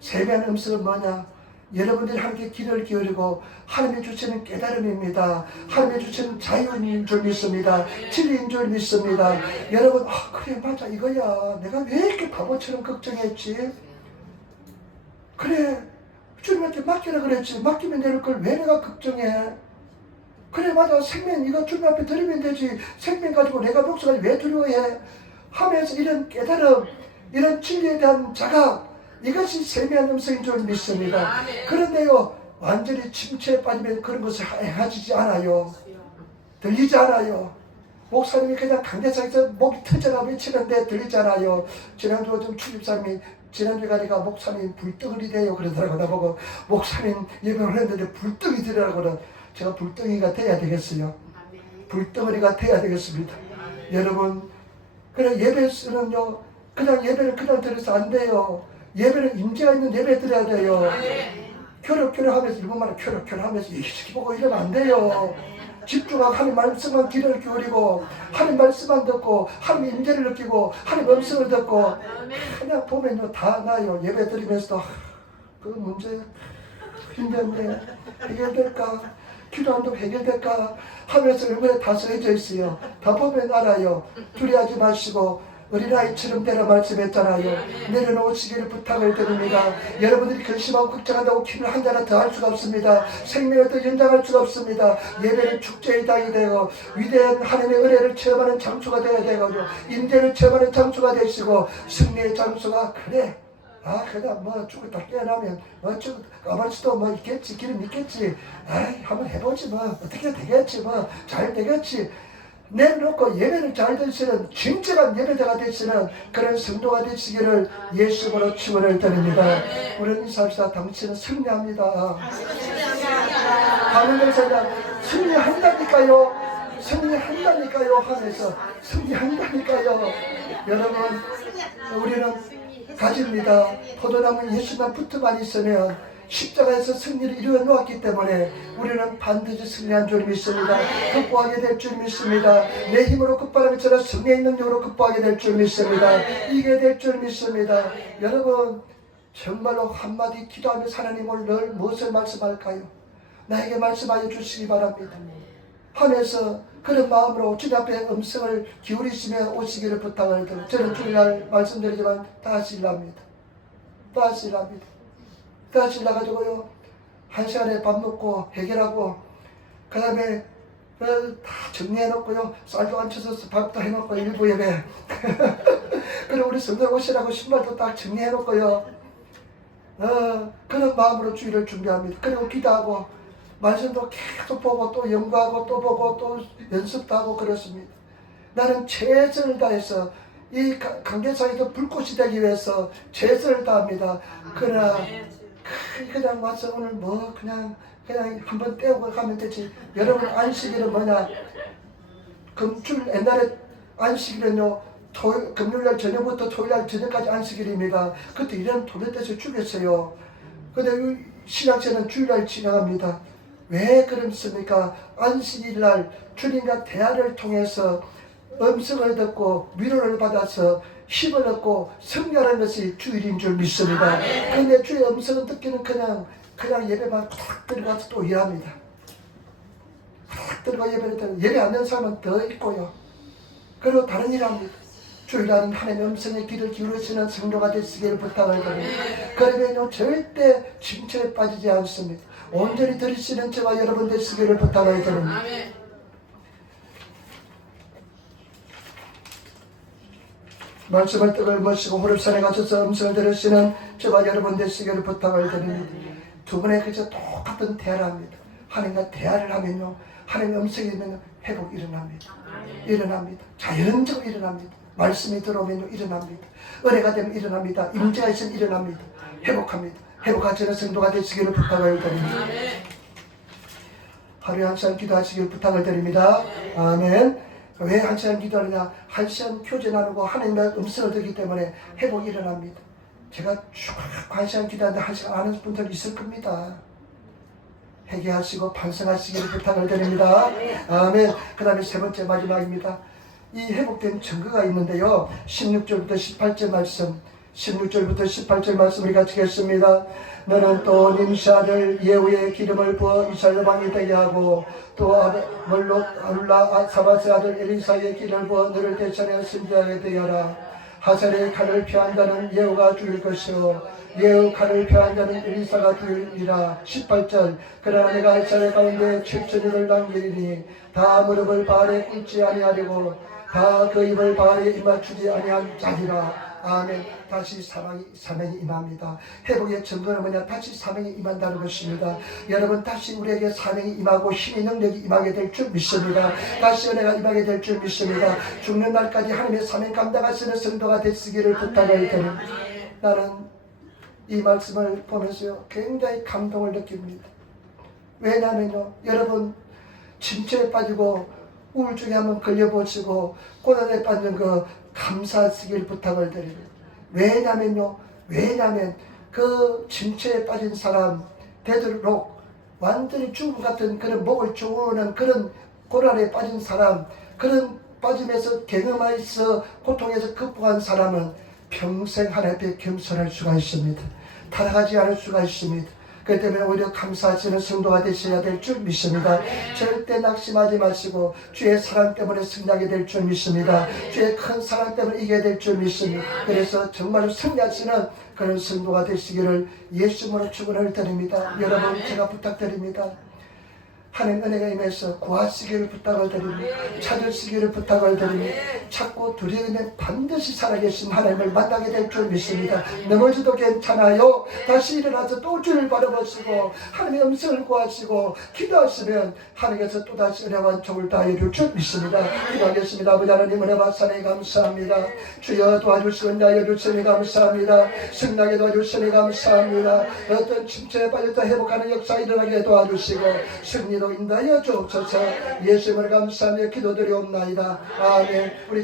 세면 음성은 뭐냐? 여러분들이 함께 귀를 기울이고 하나님이 주시는 깨달음입니다. 하나님이 주시는 자유인 줄 믿습니다. 진리인 줄 믿습니다. 여러분 그래 맞아 이거야. 내가 왜 이렇게 바보처럼 걱정했지? 그래 주님한테 맡기라 그랬지. 맡기면 되는 걸 왜 내가 걱정해? 그래 맞아 생명 이거 주님 앞에 드리면 되지. 생명 가지고 내가 목숨을 왜 두려워해? 하면서 이런 깨달음 이런 진리에 대한 자각 이것이 세미한 음성인 줄 믿습니다. 그런데요 완전히 침체에 빠지면 그런 것을 행하지 않아요. 들리지 않아요. 목사님이 그냥 강대상에서 목이 터져나 외치는데 들리지 않아요. 지난주 좀 출입사님이 지난주에 가니까 목사님 불덩이 돼요 그러더라고. 나보고 목사님 예배를 했는데 불덩이 되라고는 제가 불덩이가 돼야 되겠어요. 불덩어리가 돼야 되겠습니다. 여러분 그래 예배는요 그냥 예배를 그냥 들어서 안 돼요. 예배는 임재가 있는 예배 드려야 돼요. 켜럭켜럭하면서 일본말로 켜럭켜럭하면서 이렇게 보고 이러면 안 돼요. 집중하고 하나님 말씀만 귀를 기울이고 하나님 말씀만 듣고 하나님 임재를 느끼고 하나님 음성을 듣고 그냥 보면요 다 나요. 예배 드리면서도 그 문제 힘든데 해결될까? 기도한다고 해결될까? 하면서 얼굴에 다 써져 있어요. 다 보면 알아요. 두려워하지 마시고 어린아이처럼 때려 말씀했잖아요. 내려놓으시기를 부탁을 드립니다. 여러분들이 근심하고 걱정한다고 힘을 한 자나 더 할 수가 없습니다. 생명을 더 연장할 수가 없습니다. 예배는 축제의 당이 되고 위대한 하나님의 은혜를 체험하는 장소가 되어야 되거든요. 임재를 체험하는 장소가 되시고 승리의 장소가 그래 그냥 뭐 죽었다 깨어나면 가만히 있어도 뭐 있겠지 길은 있겠지 한번 해보지 뭐 어떻게 되겠지 뭐 잘 되겠지 내려놓고 예배를 잘 드시는 진짜한 예배자가 되시는 그런 성도가 되시기를 예수님으로 축원을 드립니다. 우리는 인사합시다. 당신은 승리합니다. 하늘에서 승리한다니까요. 승리한다니까요 하면서 승리한다니까요. 여러분 우리는 가집니다. 포도나무 예수만 붙어만 있으면 십자가에서 승리를 이루어 놓았기 때문에 우리는 반드시 승리한 줄 믿습니다. 극복하게 될 줄 믿습니다. 내 힘으로 극복하는 것처럼 승리의 능력으로 극복하게 될 줄 믿습니다. 이게 될 줄 믿습니다. 여러분 정말로 한마디 기도하면서 하나님을 늘 무엇을 말씀할까요? 나에게 말씀하여 주시기 바랍니다. 하면서 그런 마음으로 주님 앞에 음성을 기울이시며 오시기를 부탁을 드립니다. 저는 주일날 말씀드리지만 다시 일합니다. 다시 나가지고요 한 시간에 밥 먹고 해결하고 그 다음에 다 정리해놓고요 쌀도 안 쳐서 밥도 해놓고 일부 예배 그리고 우리 성도 옷이라고 신발도 딱 정리해놓고요 그런 마음으로 주일을 준비합니다. 그리고 기도하고 말씀도 계속 보고 또 연구하고 또 보고 또 연습도 하고 그렇습니다. 나는 최선을 다해서 이 관계사에도 불꽃이 되기 위해서 최선을 다합니다. 그러나 그냥 와서 오늘 뭐 그냥 한번 떼고 가면 되지. 여러분 안식일은 뭐냐? 옛날에 안식일은요 금요일날 저녁부터 토요일날 저녁까지 안식일입니다. 그때 일하면 도대체 죽였어요. 근데 신학생은 주일날 지나갑니다. 왜 그렇습니까? 안식일날 주님과 대화를 통해서 음성을 듣고 위로를 받아서 힘을 얻고 성령하는 것이 주일인 줄 믿습니다. 그런데 주의 음성을 듣기는 그냥 예배만 탁 들어가서 또 일합니다. 탁 들어가 예배 안 되는 사람은 더 있고요. 그리고 다른 일 합니다. 주일날은 하나님의 음성의 귀를 기울이시는 성도가 되시기를 부탁을 드립니다. 그러면요 절대 침체에 빠지지 않습니다. 온전히 들으시는 저와 여러분 되시기를 부탁을 드립니다. 말씀을 떡을 머시고 호렙산에 가셔서 음성을 들으시는 저와 여러분 되시기를 부탁을 드립니다. 두 분의 그저 똑같은 대화를 합니다. 하나님과 대화를 하면요 하나님의 음성이 되면 회복이 일어납니다. 일어납니다. 자연적으로 일어납니다. 말씀이 들어오면 일어납니다. 은혜가 되면 일어납니다. 임재가 있으면 일어납니다. 회복합니다. 회복하시는 성도가 되시기를 부탁을 드립니다. 하루에 한 시간 기도하시길 부탁을 드립니다. 아멘. 왜 한 시간 기도하느냐? 한 시간 교제 나누고 하나님의 음성을 듣기 때문에 회복이 일어납니다. 제가 쭉 한 시간 기도하는데 한 시간 안 하는 분들 있을 겁니다. 회개하시고 반성하시기를 부탁을 드립니다. 아멘. 그 다음에 세 번째 마지막입니다. 이 회복된 증거가 있는데요. 16절부터 18절 말씀, 16절부터 18절 말씀 우리 같이 읽겠습니다. 너는 또 님시 아들 예후의 기름을 부어 이스라엘 왕이 되게 하고 또 몰록 아룰라 사바스 아들 엘리사의 기름을 부어 너를 대천에 승리하게 되게 하라. 하살의 칼을 피한 자는 예후가 죽일 것이요 예후 칼을 피한 자는 엘리사가 죽이리라. 18절 그러나 내가 이스라엘 가운데 7천일을 남기리니 다 무릎을 바알에 꿇지 아니하리고 다 그 입을 바알에 입맞추지 아니한 자리라. 아멘. 다시 사명이 임합니다. 회복의 증거는 뭐냐? 다시 사명이 임한다는 것입니다. 여러분 다시 우리에게 사명이 임하고 힘의 능력이 임하게 될 줄 믿습니다. 다시 은혜가 임하게 될 줄 믿습니다. 죽는 날까지 하나님의 사명 감당하시는 성도가 되시기를 부탁을 드립니다. 나는 이 말씀을 보면서 굉장히 감동을 느낍니다. 왜냐하면요 여러분 침체에 빠지고 우울증에 한번 걸려보시고 고난에 빠진 그 감사하시길 부탁을 드립니다. 왜냐면 그 침체에 빠진 사람 되도록 완전히 죽음 같은 그런 목을 조르는 그런 고난에 빠진 사람, 그런 빠짐에서 경험하여서 고통에서 극복한 사람은 평생 하나님 앞에 겸손할 수가 있습니다. 타락하지 않을 수가 있습니다. 그렇기 때문에 오히려 감사하시는 성도가 되셔야 될 줄 믿습니다. 절대 낙심하지 마시고 주의 사랑 때문에 승리하게 될 줄 믿습니다. 주의 큰 사랑 때문에 이기게 될 줄 믿습니다. 그래서 정말 승리하시는 그런 성도가 되시기를 예수님으로 축원을 드립니다. 여러분 제가 부탁드립니다. 하나님 은혜가 임해서 구하시기를 부탁을 드립니다. 찾으시기를 부탁을 드립니다. 찾고 두려우면 반드시 살아계신 하나님을 만나게 될 줄 믿습니다. 넘어져도 괜찮아요. 다시 일어나서 또 주를 바라보시고 하나님의 음성을 구하시고 기도하시면 하나님께서 또다시 은혜와 종을 다해 줄 줄 믿습니다. 기도하겠습니다. 아버지 하나님 은혜 받사니 감사합니다. 주여 도와주시는 자여 주시니 감사합니다. 승리하게 도와주시니 감사합니다. 어떤 침체에 빠졌다 회복하는 역사 일어나게 도와주시고 승리로 인도하여 주옵소서. 예수님을 감사하며 기도드리옵나이다. 아멘. 우리